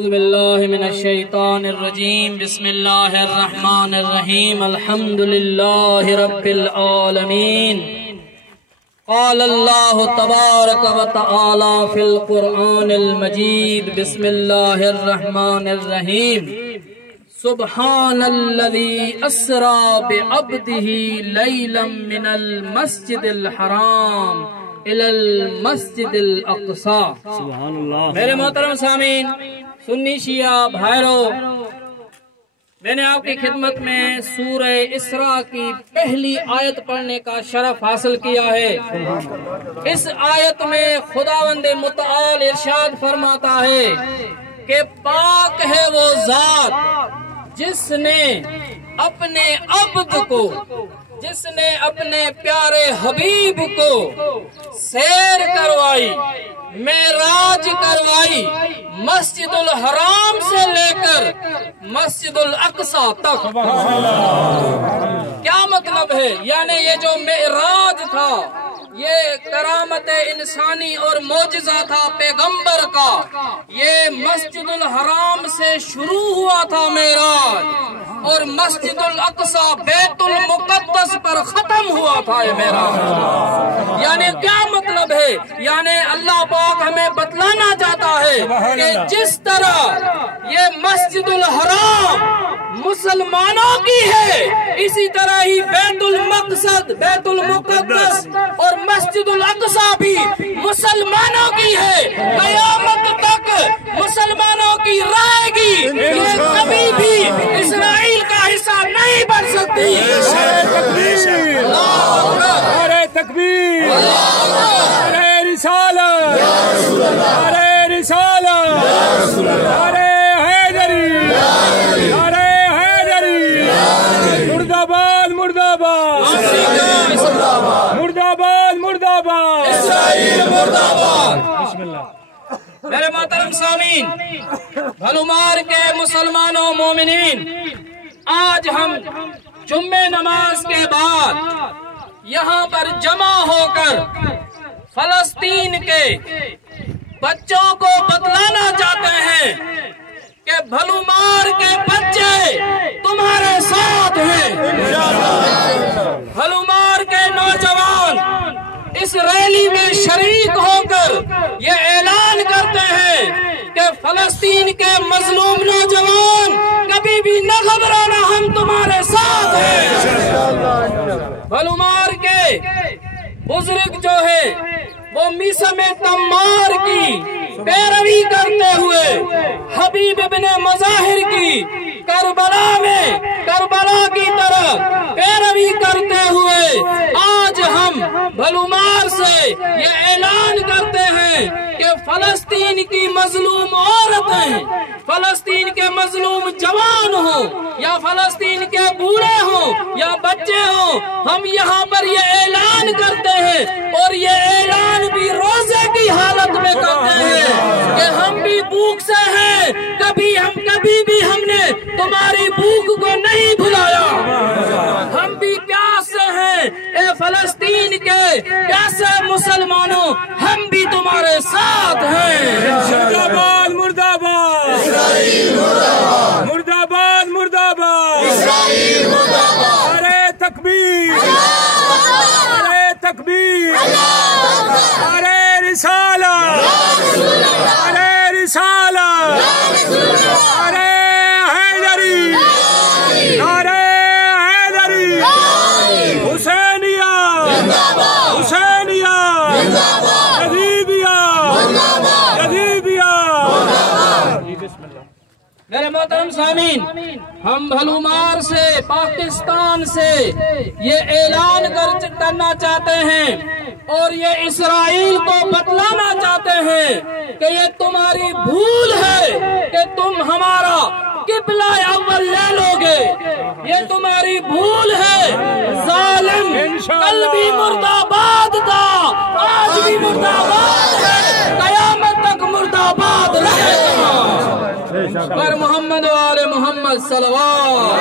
اعوذ باللہ من الشیطان الرجیم بسم اللہ الرحمن الرحیم الحمد للہ رب العالمین قال اللہ تبارک و تعالی فی القرآن المجید بسم اللہ الرحمن الرحیم سبحان الذی اسری بعبدہ لیلا من المسجد الحرام الى المسجد الاقصی۔ سبحان اللہ۔ میرے محترم سامعین، سنی شیعہ بھائیرو، میں نے آپ کی خدمت میں سورہ اسراء کی پہلی آیت پڑھنے کا شرف حاصل کیا ہے۔ اس آیت میں خداوند متعال ارشاد فرماتا ہے کہ پاک ہے وہ ذات جس نے اپنے عبد کو، جس نے اپنے پیارے حبیب کو سیر کروائی، معراج کروائی، مسجد الحرام سے لے کر مسجد الاقصی تک۔ کیا مطلب ہے؟ یعنی یہ جو معراج تھا یہ کرامت انسانی اور معجزہ تھا پیغمبر کا، یہ مسجد الحرام سے شروع ہوا تھا معراج، اور مسجد الاقصی بیت المقدس پر ختم ہوا تھا یہ معراج۔ یعنی کیا مطلب ہے؟ یعنی اللہ پاک ہمیں بتلانا چاہتا ہے کہ جس طرح یہ مسجد الحرام مسلمانوں کی ہے، اسی طرح ہی بیت المقدس اور مسجد الاقصی بھی مسلمانوں کی ہے۔ قیامت تک مسلمانوں کی رہے گی، یہ کبھی بھی اسرائیل کا حصہ نہیں بن سکتی۔ نعرہ تکبیر، نعرہ رسالت، نعرہ رسالت، نعرہ حیدری، نعرہ حیدری، مرد آباد مرد آباد، مرد آباد مرد آباد، اسرائیل مرد آباد۔ بسم اللہ۔ میرے محترم سامعین، بھلومار کے مسلمانوں مومنین، آج ہم جمعہ نماز کے بعد یہاں پر جمع ہو کر فلسطین کے بچوں کو بتلانا چاہتے ہیں کہ بھلومار کے بچے تمہارے ساتھ ہیں۔ بھلومار کے نوجوان اس ریلی میں شریک ہو کر یہ اعلان کرتے ہیں کہ فلسطین کے مظلوم نوجوان کبھی بھی نہ گھبرانا، ہم تمہارے ساتھ ہیں۔ بھلومار کے بزرگ جو ہے وہ میثم تمار کی پیروی کرتے ہوئے حبیب ابن مظاہر کی کربلا کی طرح پیروی کرتے ہوئے آج ہم بھلومار سے یہ اعلان کرتے ہیں کہ فلسطین کی مظلوم عورتیں، فلسطین کے مظلوم جوان ہوں یا فلسطین کے بوڑھے ہوں یا بچے ہوں، ہم یہاں پر یہ اعلان کرتے ہیں اور یہ اعلان بھی روزے کی حالت میں کرتے ہیں کہ ہم بھی بھوک سے ہیں، کبھی بھی ہم نے تمہاری بھوک کو نہیں بھلایا، ہم بھی پیاس سے ہیں، اے فلسطین کے پیاسے مسلمانوں، ہم بھی تمہارے ساتھ ہیں۔ مرد آباد مرد آباد، اسرائیل مرد آباد، مرد آباد مرد آباد، اسرائیل مرد آباد، نعرہ تکبیر، نعرہ تکبیر، نعرہ رسالت، نعرہ رسالت، نعرہ حیدری، نعرہ حیدری، حسینیہ، حسینیہ، یزیدیہ، یزیدیہ۔ میرے محترم سامعین، ہم بھلومار سے، پاکستان سے یہ اعلان کرنا چاہتے ہیں اور یہ اسرائیل کو بتلانا چاہتے ہیں کہ یہ تمہاری بھول ہے کہ تم ہمارا قبلہ اول لے لو گے، یہ تمہاری بھول ہے۔ ظالم کل بھی مرد آباد تھا، آج بھی مرد آباد ہے، قیامت تک مرد آباد رہے گا۔ پر محمد و آل محمد صلوات۔